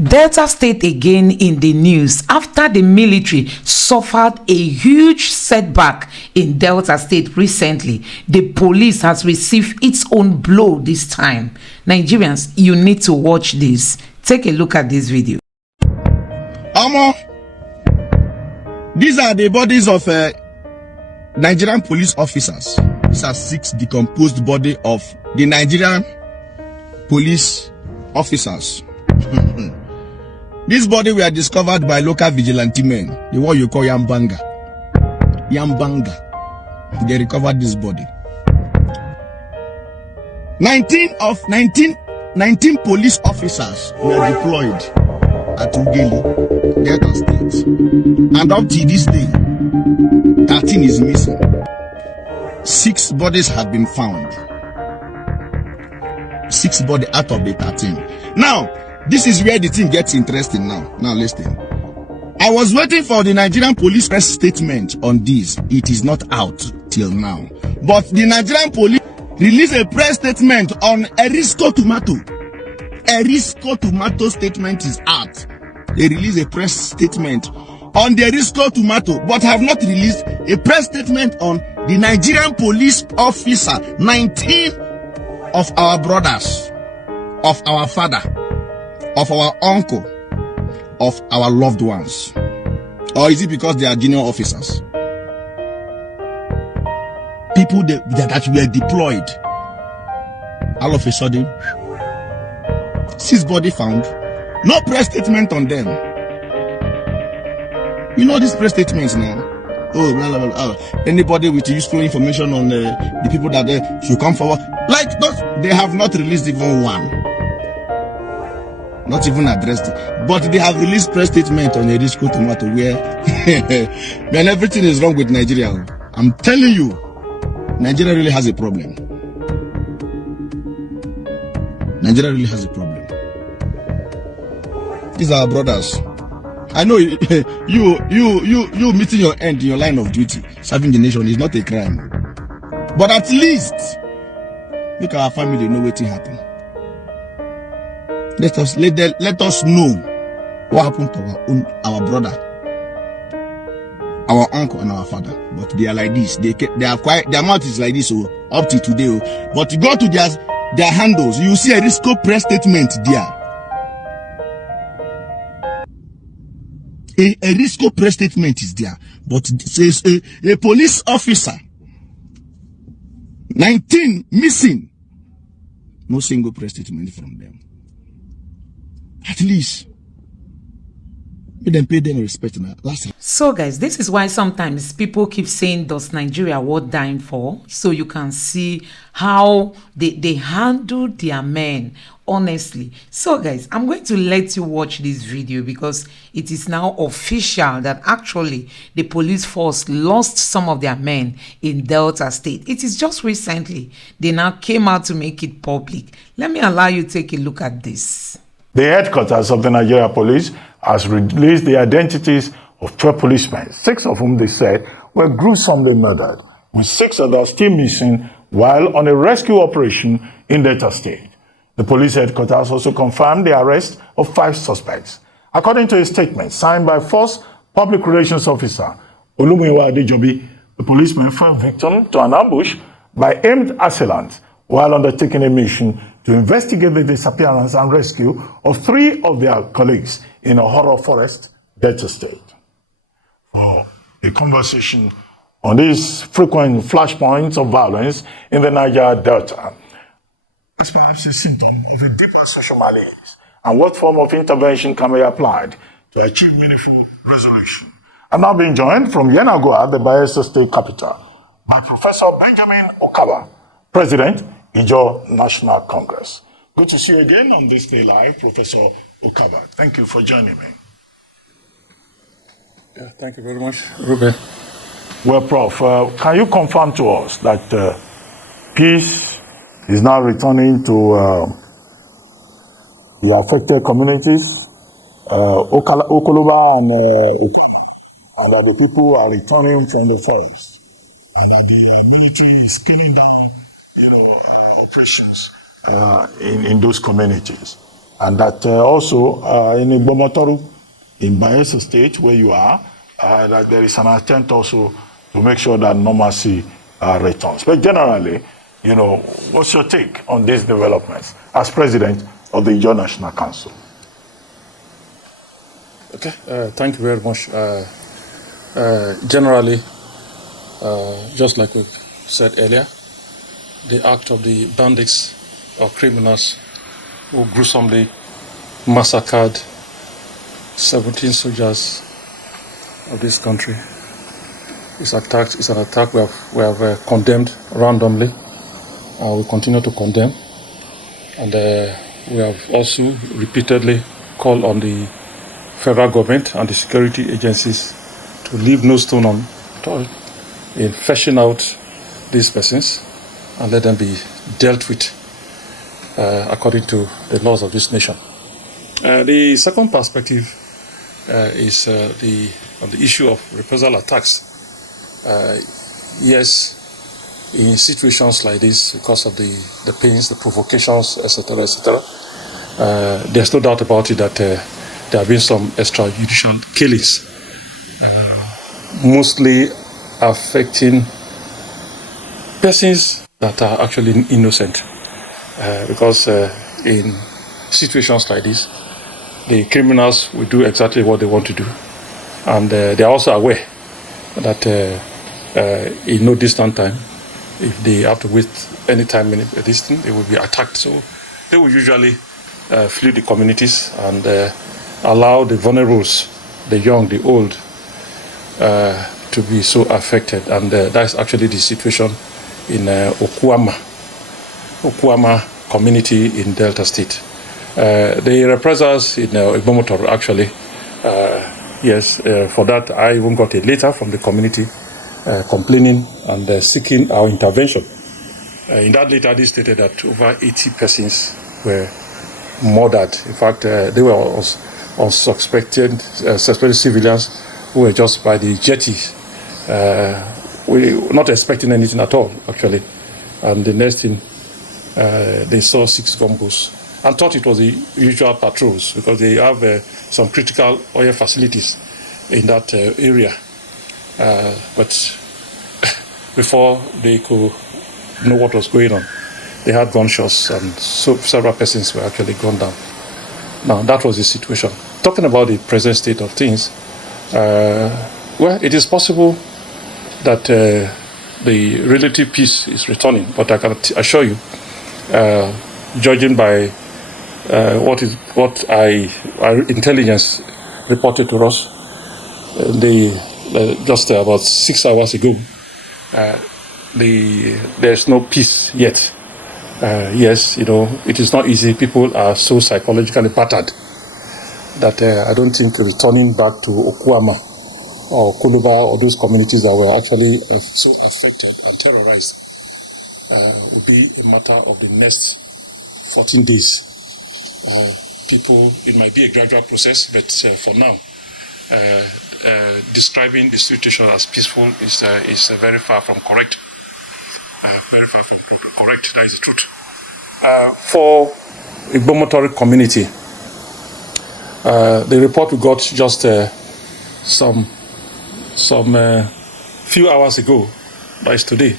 Delta State again in the news after the military suffered a huge setback in Delta State recently. The police has received its own blow this time. Nigerians, you need to watch this. Take a look at this video. These are the bodies of Nigerian police officers. These are 6 decomposed body of the Nigerian police officers. This body were discovered by local vigilante men, the one you call Yambanga. They recovered this body. 19 police officers were deployed at Ugeli, Delta State. And up to this day, 13 is missing. 6 bodies have been found. 6 bodies out of the 13. Now, this is where the thing gets interesting now. Now listen. I was waiting for the Nigerian police press statement on this. It is not out till now. But the Nigerian police released a press statement on Erisco Tomato. Erisco Tomato statement is out. They released a press statement on the Erisco Tomato, but have not released a press statement on the Nigerian police officer, 19 of our brothers, of our father, of our uncle, of our loved ones. Or is it because they are junior officers? People that were deployed. All of a sudden, 6 bodies found. No press statement on them. You know these press statements now. Oh, blah, blah, blah. Anybody with useful information on the people that should come forward. Like, they have not released even one. Not even addressed it. But they have released press statement on Erisco Tomato where when everything is wrong with Nigeria. I'm telling you, Nigeria really has a problem. Nigeria really has a problem. These are our brothers. I know you meeting your end in your line of duty, serving the nation is not a crime. But at least make our family know what happened. Let us know what happened to our brother, our uncle, and our father. But they are like this. They are quite. Their mouth is like this. So up to today. But you go to their handles, you see a Risco press statement there. A Risco press statement is there, but it says a police officer, 19 missing. No single press statement from them. At least, let them pay them respect now. So guys, this is why sometimes people keep saying, does Nigeria worth dying for? So you can see how they handle their men, honestly. So guys, I'm going to let you watch this video because it is now official that actually the police force lost some of their men in Delta State. It is just recently. They now came out to make it public. Let me allow you to take a look at this. The headquarters of the Nigeria Police has released the identities of 12 policemen, 6 of whom they said were gruesomely murdered, with 6 others still missing while on a rescue operation in Delta State. The police headquarters also confirmed the arrest of 5 suspects. According to a statement signed by Force Public Relations Officer Olumiwa Adejobi, the policemen fell victim to an ambush by armed assailants while undertaking a mission to investigate the disappearance and rescue of 3 of their colleagues in a horror forest, Delta State. For a conversation on these frequent flashpoints of violence in the Niger Delta, it's perhaps a symptom of a deeper social malaise and what form of intervention can be applied to achieve meaningful resolution. I'm now being joined from Yenagoa, the Bayelsa State capital, by Professor Benjamin Okaba, President, Ijaw National Congress. Good to see you again on this day live, Professor Okaba. Thank you for joining me. Yeah, thank you very much, Ruben. Well, Prof, can you confirm to us that peace is now returning to the affected communities, Okoloba and that the people are returning from the forest, and that the military is scaling down operations in those communities? and that also in Igbomotoru, in Bayelsa State, where you are, that there is an attempt also to make sure that normalcy returns. But generally, what's your take on these developments as president of the Ijaw National Council? Okay, thank you very much. Generally, just like we said earlier, the act of the bandits or criminals who gruesomely massacred 17 soldiers of this country is an attack we have condemned randomly. We continue to condemn, and we have also repeatedly called on the federal government and the security agencies to leave no stone unturned in fleshing out these persons and let them be dealt with according to the laws of this nation. The second perspective is on the issue of reprisal attacks. Yes, in situations like this, because of the pains, the provocations, etc., there's no doubt about it that there have been some extrajudicial killings, mostly affecting persons that are actually innocent. Because in situations like this, the criminals will do exactly what they want to do. And they are also aware that in no distant time, if they have to waste any time in this thing, they will be attacked. So they will usually flee the communities and allow the vulnerables, the young, the old, to be so affected. And that's actually the situation in Okuama community in Delta State. The reprisals in Igbomotoru actually, yes, for that I even got a letter from the community complaining and seeking our intervention. In that letter, they stated that over 80 persons were murdered. In fact, they were all suspected civilians who were just by the jetties. We were not expecting anything at all, actually. And the next thing, they saw 6 gunboats and thought it was the usual patrols because they have some critical oil facilities in that area. But before they could know what was going on, they had gunshots and several persons were actually gunned down. Now, that was the situation. Talking about the present state of things, well, it is possible that the relative peace is returning, but I can assure you, judging by what our intelligence reported to us, just about 6 hours ago, there's no peace yet. Yes, it is not easy. People are so psychologically battered that I don't think returning back to Okuama or Kuluba or those communities that were actually so affected and terrorized will be a matter of the next 14 days. It might be a gradual process, but for now, describing the situation as peaceful is very far from correct. Very far from correct. That is the truth. For Igbomotoru community, the report we got just some few hours ago, that is today,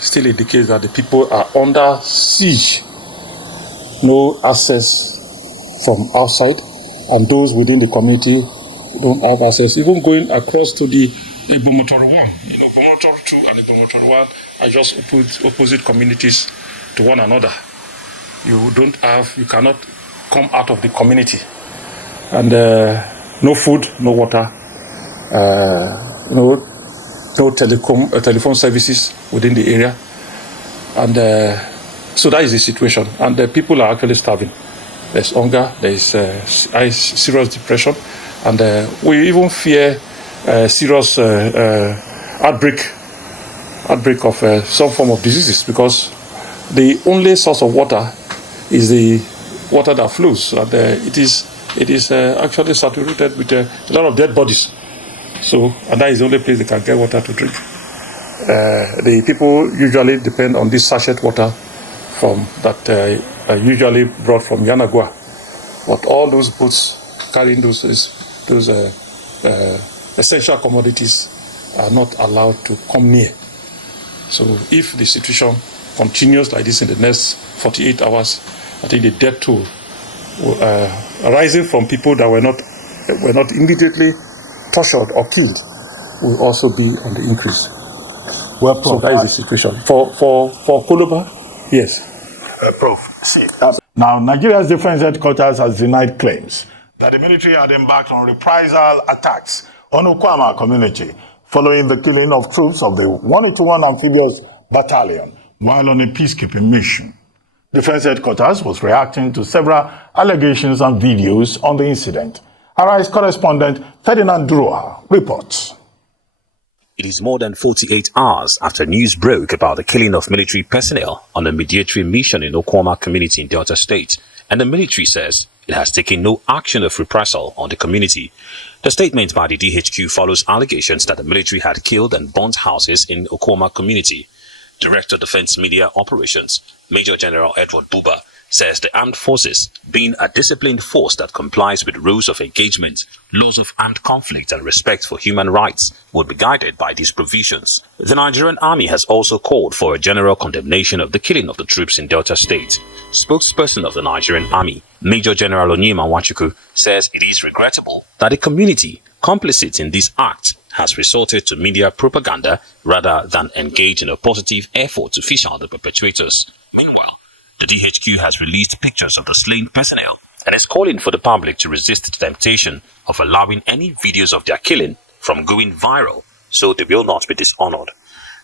still indicates that the people are under siege. No access from outside, and those within the community don't have access. Even going across to the Igbomotoru 1, Igbomotoru 2 and Igbomotoru 1 are just opposite communities to one another. You cannot come out of the community, and no food, no water, no telephone services within the area, and so that is the situation. And the people are actually starving. There's hunger, there's serious depression, and we even fear serious outbreak of some form of diseases, because the only source of water is the water that flows, and it is actually saturated with a lot of dead bodies. So, and that is the only place they can get water to drink. The people usually depend on this sachet water that usually brought from Yanagua But all those boats carrying those essential commodities are not allowed to come near. So if the situation continues like this in the next 48 hours, I think the death toll arising from people that were not immediately tortured or killed will also be on the increase. Well, Prof, so that is the situation. For Koloba, yes. Prof, see, now Nigeria's defense headquarters has denied claims that the military had embarked on reprisal attacks on Okwama community following the killing of troops of the 181 Amphibious Battalion while on a peacekeeping mission. Defense headquarters was reacting to several allegations and videos on the incident. Arise correspondent Ferdinand Duroa reports. It is more than 48 hours after news broke about the killing of military personnel on a mediatory mission in Okwama community in Delta State, and the military says it has taken no action of reprisal on the community. The statement by the DHQ follows allegations that the military had killed and burnt houses in Okwama community. Director Defense Media Operations, Major General Edward Buba, says the armed forces, being a disciplined force that complies with rules of engagement, laws of armed conflict and respect for human rights, would be guided by these provisions. The Nigerian Army has also called for a general condemnation of the killing of the troops in Delta State. Spokesperson of the Nigerian Army, Major General Onyema Nwachukwu, says it is regrettable that the community, complicit in this act, has resorted to media propaganda rather than engage in a positive effort to fish out the perpetrators. Meanwhile, the DHQ has released pictures of the slain personnel and is calling for the public to resist the temptation of allowing any videos of their killing from going viral so they will not be dishonored.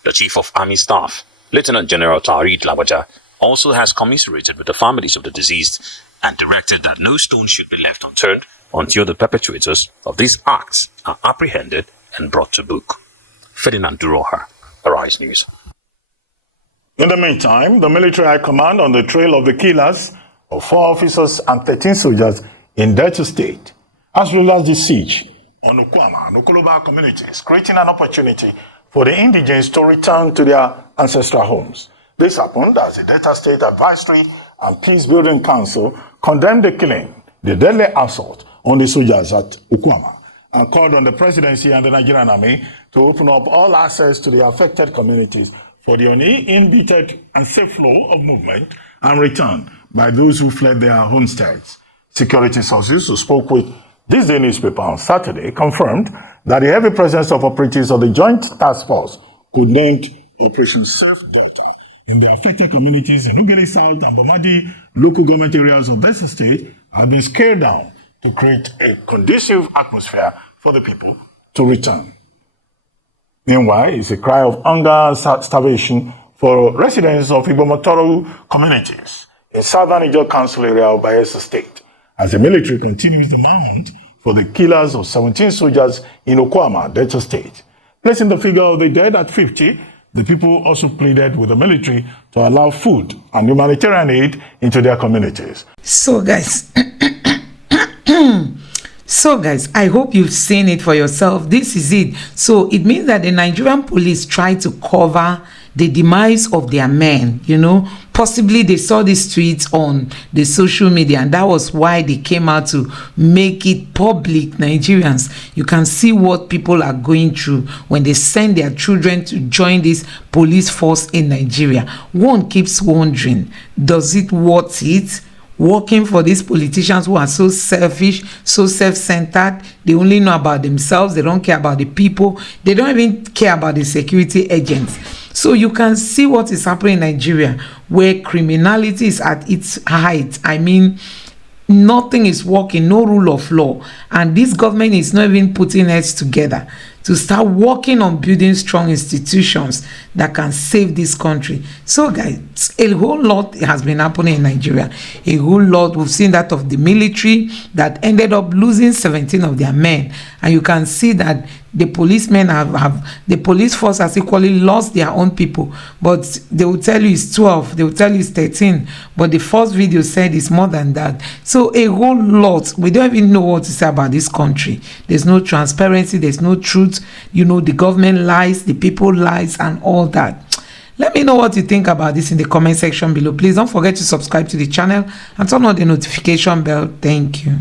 The Chief of Army Staff, Lieutenant General Tarid Lawaja, also has commiserated with the families of the deceased and directed that no stone should be left unturned until the perpetrators of these acts are apprehended and brought to book. Ferdinand Duroha, Arise News. In the meantime, the military high command on the trail of the killers of 4 officers and 13 soldiers in Delta State has relaxed the siege on Okwama and Okoloba communities, creating an opportunity for the indigents to return to their ancestral homes. This happened as the Delta State Advisory and Peace Building Council condemned the killing, the deadly assault on the soldiers at Okwama, and called on the presidency and the Nigerian Army to open up all access to the affected communities for the uninhibited and safe flow of movement and return by those who fled their homesteads. Security sources who spoke with this day newspaper on Saturday confirmed that the heavy presence of operatives of the Joint Task Force, codenamed Operation Safe Delta, in the affected communities in Ughelli South and Bomadi local government areas of Delta State have been scaled down to create a conducive atmosphere for the people to return. Meanwhile, it's a cry of hunger and starvation for residents of Igbomotoru communities in southern Ijaw Council area of Bayelsa State, as the military continues the mount for the killers of 17 soldiers in Okwama, Delta State. Placing the figure of the dead at 50, the people also pleaded with the military to allow food and humanitarian aid into their communities. So guys, I hope you've seen it for yourself. This is it. So it means that the Nigerian police try to cover the demise of their men, possibly they saw these tweets on the social media, and that was why they came out to make it public. Nigerians, you can see what people are going through when they send their children to join this police force in Nigeria. One keeps wondering, does it worth it? Working for these politicians who are so selfish, so self-centered. They only know about themselves. They don't care about the people. They don't even care about the security agents. So you can see what is happening in Nigeria, where criminality is at its height. I mean, nothing is working, no rule of law. And this government is not even putting heads together to start working on building strong institutions that can save this country. So guys, a whole lot has been happening in Nigeria. A whole lot. We've seen that of the military that ended up losing 17 of their men. And you can see that the policemen the police force has equally lost their own people. But they will tell you it's 12, they will tell you it's 13. But the first video said it's more than that. So a whole lot. We don't even know what to say about this country. There's no transparency, there's no truth. The government lies, the people lies, and all that. Let me know what you think about this in the comment section below. Please don't forget to subscribe to the channel and turn on the notification bell. Thank you.